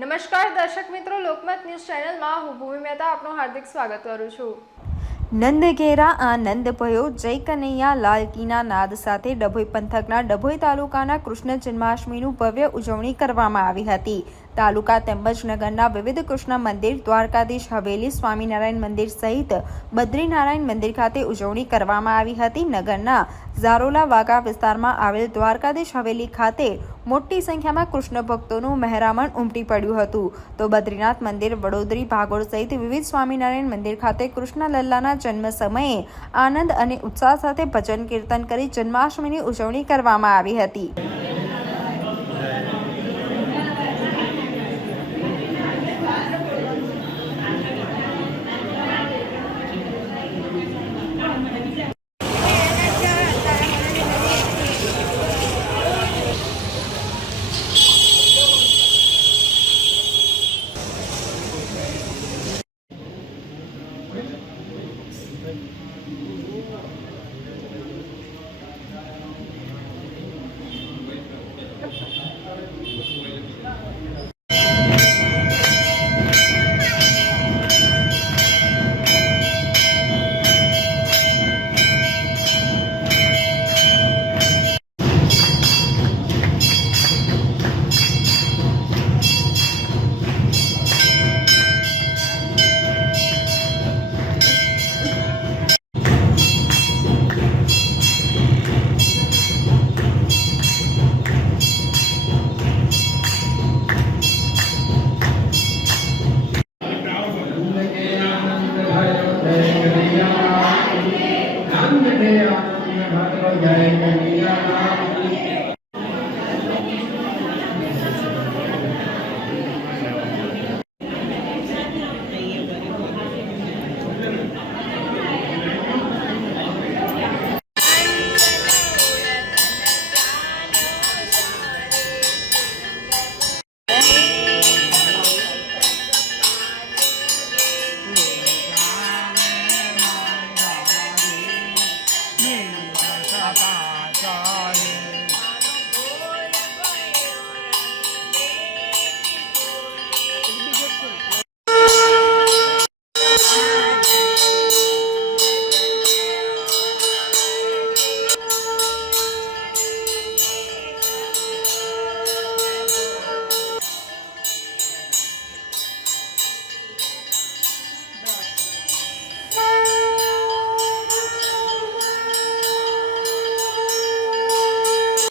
નમસ્કાર દર્શક મિત્રો, લોકમત ન્યૂઝ ચેનલમાં હું ભૂમિ મહેતા આપનું હાર્દિક સ્વાગત કરું છું। નંદ ઘેરા આનંદ ભયો જય કનૈયા લાલ કીના નાદ સાથે ડભોઈ પંથકના ડભોઈ તાલુકાના કૃષ્ણ જન્માષ્ટમીનું ભવ્ય ઉજવણી કરવામાં આવી હતી। તાલુકા તેમજ નગરના વિવિધ કૃષ્ણ મંદિર, દ્વારકાધીશ હવેલી, સ્વામિનારાયણ મંદિર સહિત બદ્રીનારાયણ મંદિર ખાતે ઉજવણી કરવામાં આવી હતી। નગરના ઝારોલા વાગા વિસ્તારમાં આવેલ દ્વારકાધીશ હવેલી ખાતે મોટી સંખ્યામાં કૃષ્ણ ભક્તોનું મહેરામણ ઉમટી પડ્યું હતું। તો બદ્રીનાથ મંદિર, વડોદરી, ભાગોળ સહિત વિવિધ સ્વામિનારાયણ મંદિર ખાતે કૃષ્ણ લલ્લાના જન્મ સમયે આનંદ અને ઉત્સાહ સાથે ભજન કીર્તન કરી જન્માષ્ટમીની ઉજવણી કરવામાં આવી હતી।